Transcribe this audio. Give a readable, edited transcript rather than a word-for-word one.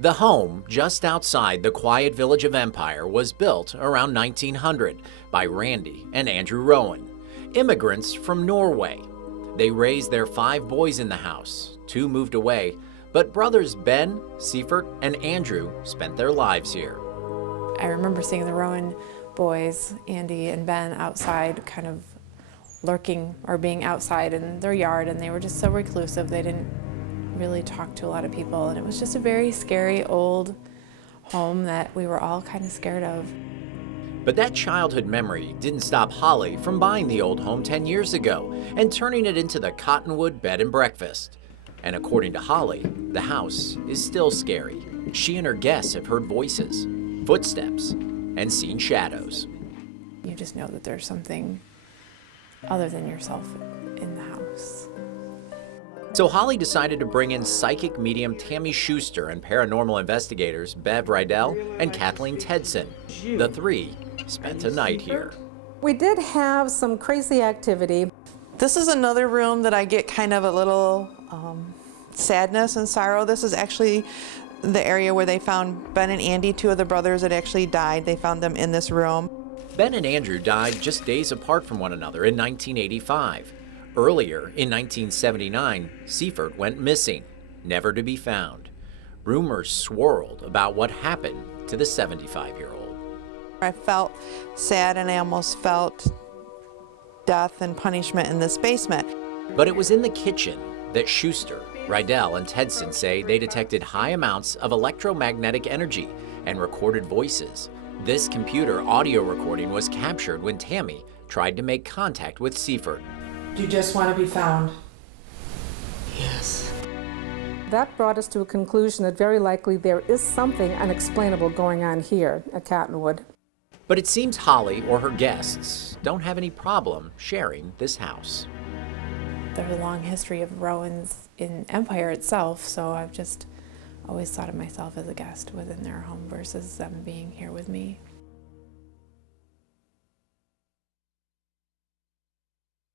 The home, just outside the quiet village of Empire, was built around 1900 by Randy and Andrew Rowan, immigrants from Norway. They raised their 5 boys in the house. 2 moved away, but brothers Ben, Seifert, and Andrew spent their lives here. I remember seeing the Rowan boys, Andy and Ben, outside kind of lurking or being outside in their yard, and they were just so reclusive. They didn't really talk to a lot of people, and it was just a very scary old home that we were all kind of scared of. But that childhood memory didn't stop Holly from buying the old home 10 years ago and turning it into the Cottonwood Bed and Breakfast. And according to Holly, the house is still scary. She and her guests have heard voices, footsteps, and seen shadows. You just know that there's something other than yourself in the house. So Holly decided to bring in psychic medium Tammy Schuster and paranormal investigators Bev Rydell and Kathleen Tedson. The 3 spent a night here. We did have some crazy activity. This is another room that I get kind of a little sadness and sorrow. This is actually the area where they found Ben and Andy, 2 of the brothers that actually died. They found them in this room. Ben and Andrew died just days apart from one another in 1985. Earlier, in 1979, Seifert went missing, never to be found. Rumors swirled about what happened to the 75-year-old. I felt sad, and I almost felt death and punishment in this basement. But it was in the kitchen that Schuster, Rydell, and Tedson say they detected high amounts of electromagnetic energy and recorded voices. This computer audio recording was captured when Tammy tried to make contact with Seifert. Do you just want to be found? Yes. That brought us to a conclusion that very likely there is something unexplainable going on here at Cottonwood. But it seems Holly or her guests don't have any problem sharing this house. There's a long history of Rowans in Empire itself, so I've just always thought of myself as a guest within their home versus them being here with me.